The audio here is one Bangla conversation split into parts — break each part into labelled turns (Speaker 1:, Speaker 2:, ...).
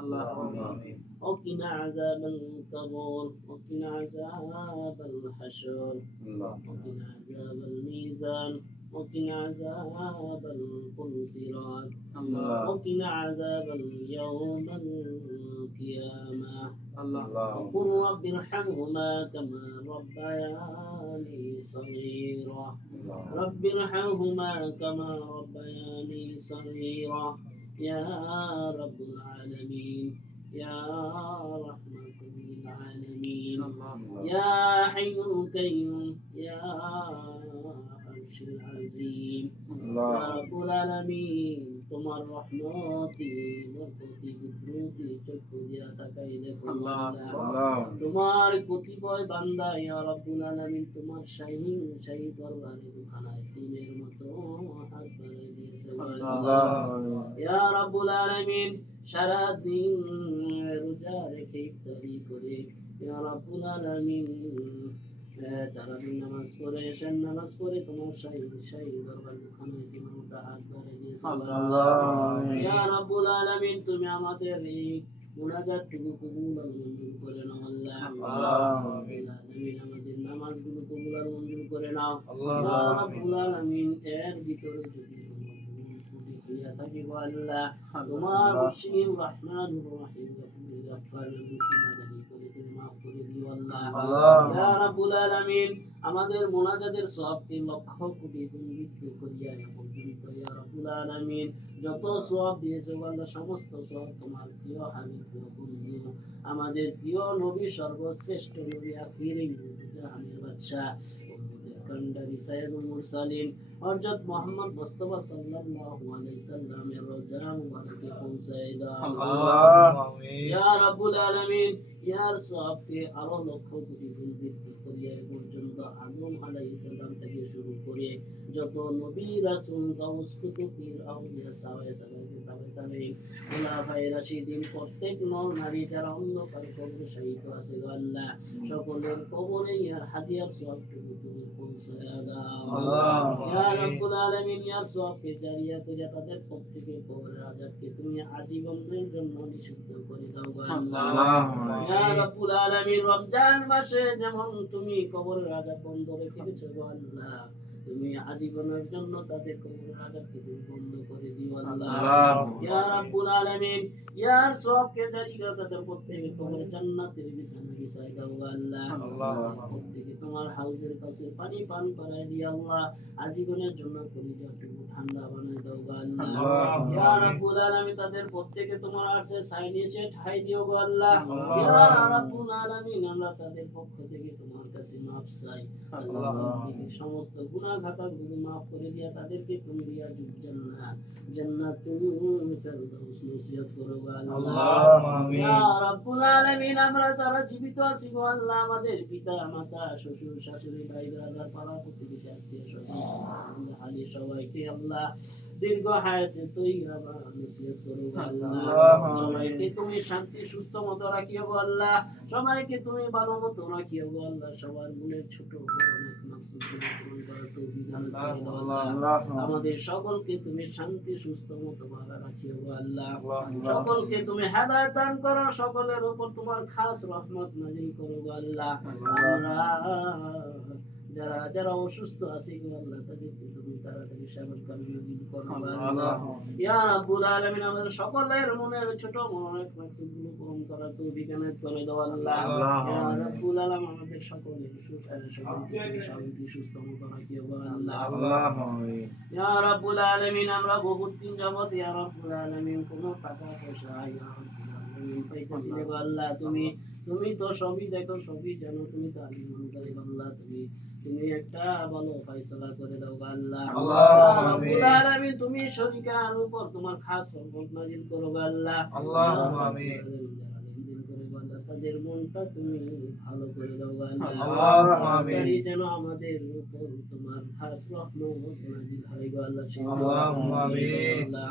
Speaker 1: اللهم
Speaker 2: وقنا عذاب القبر وقنا عذاب الحشر وقنا عذاب الميزان وقنا عذاب
Speaker 1: الله
Speaker 2: وقنا عذاب يوم القيامة. وقل رب ارحمهما كما ربياني صغيرا. رب ارحمهما كما ربياني صغيرا. يا رب العالمين يا رحمة للعالمين. يا حي القيوم يا عرش العظيم. يا رب العالمين. তোমার রহমতি বরকতি কুদরতি চক্ষু দিয়া তাকাই দেখো
Speaker 1: আল্লাহ
Speaker 2: আল্লাহ।
Speaker 1: আল্লাহ।
Speaker 2: তোমার কতিপয় বান্দা ইয়া রাব্বুল আলামিন তোমার শাহী শাহী দরবারে দুখানা তিনের মতো হাত বাড়িয়ে দিয়েছে।
Speaker 1: আল্লাহ।
Speaker 2: ইয়া রাব্বুল আলামিন সারা দিন রোজা রেখে ইফতারি করে ইয়া রাব্বুল আলামিন আহ, তারাবির নামাজ পড়ে এশার নামাজ পড়ে তোমার শাহী শাহী দরবার দুখানা তিনের হাত বাড়িয়ে দিয়েছে ইয়া রাব্বুল আলামিন তুমি আমাদের এই মুনাজাত টুকু কবুল আর মঞ্জুর করে নাও আল্লাহ
Speaker 1: আল্লাহ।
Speaker 2: আমিন আমাদের নামাজগুলো কবুল আর মঞ্জুর করে নাও
Speaker 1: আল্লাহ।
Speaker 2: রাব্বুল আলামিন এর ভিতরে যদি তোমার রহমান রহিম গফুর গফফার মুসিনা আমাদের মোনাজাতের সবকে লক্ষ কোটি গুণ বৃদ্ধি করিয়া এ পর্যন্ত ইয়া রাব্বুল আলামিন যত সওয়াব দিয়েছে আল্লাহ সমস্ত সওয়াব তোমার প্রিয় হাবিব প্রিয় বন্ধু আমাদের প্রিয় নবী সর্বশ্রেষ্ঠ নবী আখিরি জাহানের বাদশা কান্ডারি সাইয়্যিদুল মুরসালিন হযরত মুহাম্মদ মুস্তাফা সাল্লাল্লাহু আলাইহি সাল্লামের রোজা মুবারকে পৌঁছায় দাও। ইয়া রাব্বুল আলামিন ইয়ার সওয়াবকে আরও লক্ষ কোটি গুণ বৃদ্ধি করিয়া এ পর্যন্ত আদম আলাইহিস সালাম থেকে শুরু করে যত নবী রাসূল গাউস পীর আউলিয়া সাওয়ায়ে সালাতে তাবে তাবে খোলাফায়ে রাশিদিন প্রত্যেক নর নারী যারা অন্ধকার কবরে শায়িত আছে গো আল্লাহ সকলের কবরে ইয়ার হাদিয়ার সওয়াবটুকু তুমি পৌঁছায়া দাও।
Speaker 1: আল্লাহ।
Speaker 2: ইয়া রাব্বুল আলামিন ইয়ার সওয়াবকে জারিয়া করিয়া তাদের প্রত্যেকের কবরের আযাবকে তুমি আজীবনের জন্য নিষিদ্ধ করে দাও গো আল্লাহ। ইয়া রাব্বুল আলামিন রমজান মাসে যেমন তুমি কবরের আযাব বন্ধ রেখে আল্লাহ। তুমি আজীবনের জন্য তাদের কবরের আযাবকে তুমি বন্ধ করে দিও আল্লাহ। ইয়া রাব্বুল আলামিন ইয়ার সবকে জারি করে তাদের প্রত্যেকের কবরে জান্নাতের বিছানা বিছাই দাও আল্লাহ
Speaker 1: আল্লাহ।
Speaker 2: প্রত্যেকে তোমার হাউজের কাছে পানি পান করায় দিয়ে আল্লাহ আজীবনের জন্য কলিজাটুকু ঠান্ডা বানায় দাও আল্লাহ। ইয়া রাব্বুল আলামিন তাদের প্রত্যেকে তোমার আরশে ছাই নিয়েছে ঠাই দিও গো আল্লাহ। ইয়া রাব্বুল আলামিন আমরা তাদের পক্ষ থেকে তোমার কাছে মাফ চাই আল্লাহ। সমস্ত গুনাহ খাতা গুলো মাফ করে দিয়া তাদেরকে তুমি রিয়াজুল জান্নাত জান্নাতুল ফেরদাউস নসিহত করো আল্লাহ
Speaker 1: আমিন।
Speaker 2: ইয়া রাব্বুল আলামিন আমরা যারা জীবিত আছি গো আল্লাহ আমাদের পিতা মাতা শ্বশুর শাশুড়ি ভাই ব্রাদার পাড়া প্রতিবেশী আত্মীয় স্বজন আলী সবাইকে আল্লাহ দীর্ঘ হায়াতে নসিহত করো আল্লাহ। সবাইকে তুমি শান্তি সুস্থ মতো রাখিও গো আল্লাহ। সবাইকে তুমি ভালো মতো রাখিও গো আল্লাহ। সবার মনের ছোট বড় আমাদের সকলকে তুমি শান্তি সুস্থ মতো ভালো রাখিও গো আল্লাহ। সকলকে তুমি হেদায়েত দান করো। সকলের উপর তোমার খাস রহমত নাজিল করো গো আল্লাহ। আমরা যারা যারা অসুস্থ আছে আল্লাহ তাদেরকে তুমি তাড়াতাড়ি করে নাজিল করো আল্লাহ ইয়া রাব্বুল আলামিন আমাদের সকলের মনের ছোট মনের মাকসুদগুলো পূরণ করার তৌফিক এনায়েত করে দাও আল্লাহ।
Speaker 1: আল্লাহ।
Speaker 2: ইয়া রাব্বুল আলামিন আমাদের সকলের সকলকে সুস্থ গো আল্লাহ। ইয়া রাব্বুল আলামিন আমরা বহুত দিন যাবত ইয়া রাব্বুল আলামিন কোন টাকা পয়সা ইয়া রাব্বুল আলামিন। পাইতেছি না আল্লাহ তুমি তুমি তো সবই দেখো সবই জানো তুমি তো আলী মনকারী আল্লাহ তুমি তুমি একটা ভালো ফয়সালা করে দাও আল্লাহ
Speaker 1: আল্লাহ।
Speaker 2: আলামিন তুমি শরীকার উপর তোমার খাস রহমত নাজিল করো আল্লাহ
Speaker 1: আল্লাহ, আমিন।
Speaker 2: আল্লাহ, তাদের মনটা তুমি ভালো করে দাও আল্লাহ
Speaker 1: আল্লাহ, আমিন।
Speaker 2: যেন আমাদের উপর তোমার খাস রহমত নাজিল হয় আল্লাহ সেই
Speaker 1: আমিন।
Speaker 2: আল্লাহ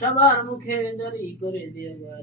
Speaker 2: সবার মুখে জারি করে দিয়ে আল্লাহ